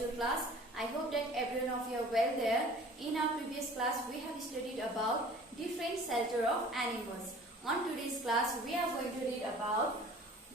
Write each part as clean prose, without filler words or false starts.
virtual class. I hope that everyone of you are well there. In our previous class, we have studied about different shelter of animals. On today's class, we are going to read about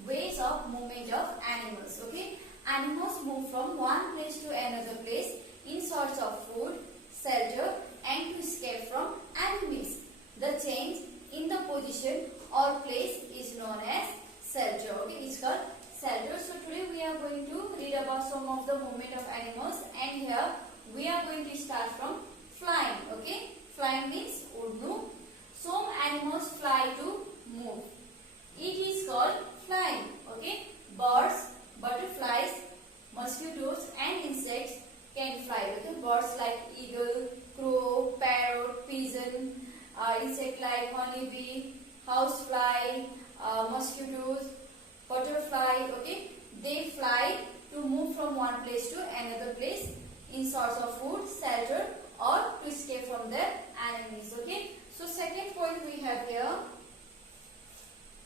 ways of movement of animals. Okay, animals move from one place to another place in search of food, shelter, and to escape from enemies. The change in the position or place is known as shelter. Okay, it's called shelter. So today we are going to read about some of the movement of animals, and here we are going to start from flying. Okay, flying means Urdu. Some animals fly to move. It is called flying. Okay, birds, butterflies, mosquitoes, and insects can fly. Okay, birds like eagle, crow, parrot, pigeon, insect like honeybee, housefly, mosquitoes, butterfly. Okay, they fly to move from one place to another place in search of food, shelter, or to escape from their enemies. Okay, so second point we have here.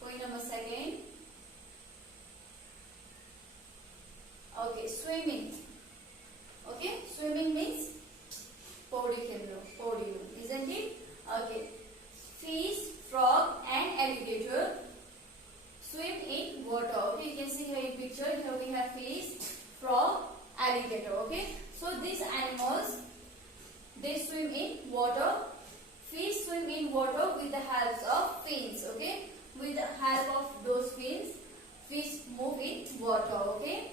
Point number second. Okay, swimming. Okay, swimming means podium, isn't it? Okay, fish, frog, and alligator swim in water. Okay, you can see here in picture. Here we have fish, frog, alligator. Okay, so these animals, they swim in water. Fish swim in water with the help of fins. Okay, with the help of those fins, fish move in water. Okay,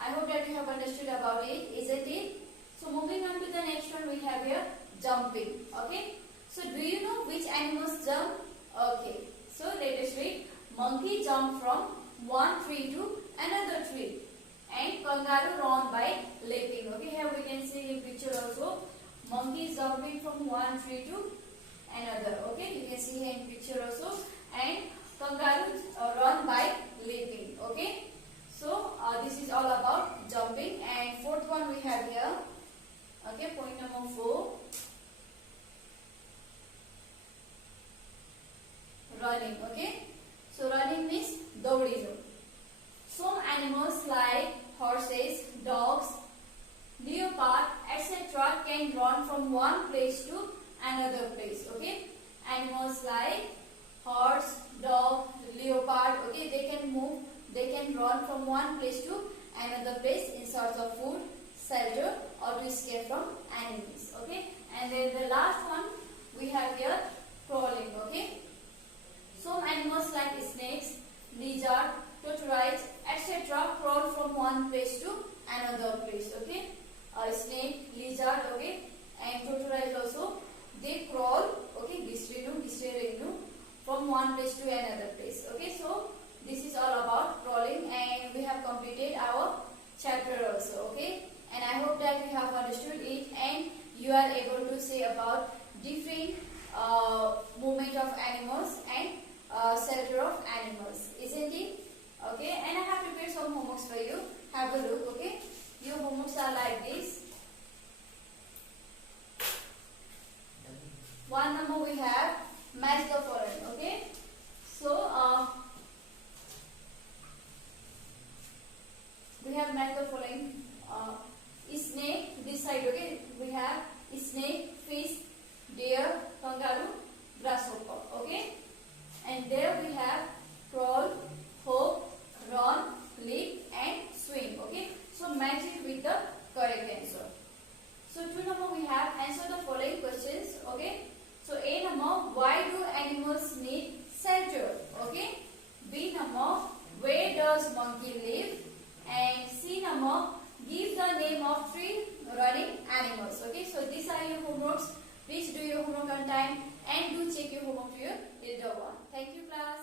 I hope that you have understood about it, isn't it? So moving on to the next one, we have here jumping. Okay, so do you know which animals jump? Okay, so let us read. Monkey jump from one tree to another tree, and kangaroo run by leaping. Okay, here we can see in picture also. Monkey jumping from one tree to another. Okay, you can see here in picture also. And kangaroo run by leaping. Okay, so this is all about jumping. And fourth one we have here. Okay, point number 4. Running. Okay, so running means दौड़िनु. Some animals like horses, dogs, leopard, etc. can run from one place to another place. Okay, animals like horse, dog, leopard. Okay, they can move. They can run from one place to another place in search of food, shelter, or to escape from enemies. Okay, and then the last one we have here crawling. Okay, some animals like snakes, lizard, tortoise, etc. crawl from one place to another place. Okay, snake, lizard, okay, and tortoise also, they crawl. Okay, gisrenu from one place to another place. Okay, so this is all about crawling, and we have completed our chapter also. Okay, and I hope that you have understood it and you are able to say about different movement of animals and shelter of animals, isn't it? Okay, and I have prepared some homeworks for you. Have a look. Okay, your homeworks are like this. One number we have match the following. Okay, so we have match the following. Snake this side. Okay, we have snake, fish, deer, kangaroo, grasshopper. Okay, and there we have crawl, hop, run, leap, and swim. Okay, so match it with the correct answer. So 2 number we have answer the following questions. Okay, so A number, why do animals need shelter? Okay, B number, where does monkey live? And C number, give the name of 3 running animals. Okay, so these are your homeworks. Please do your homework on time and do check your homework to your elder one. Thank you, class.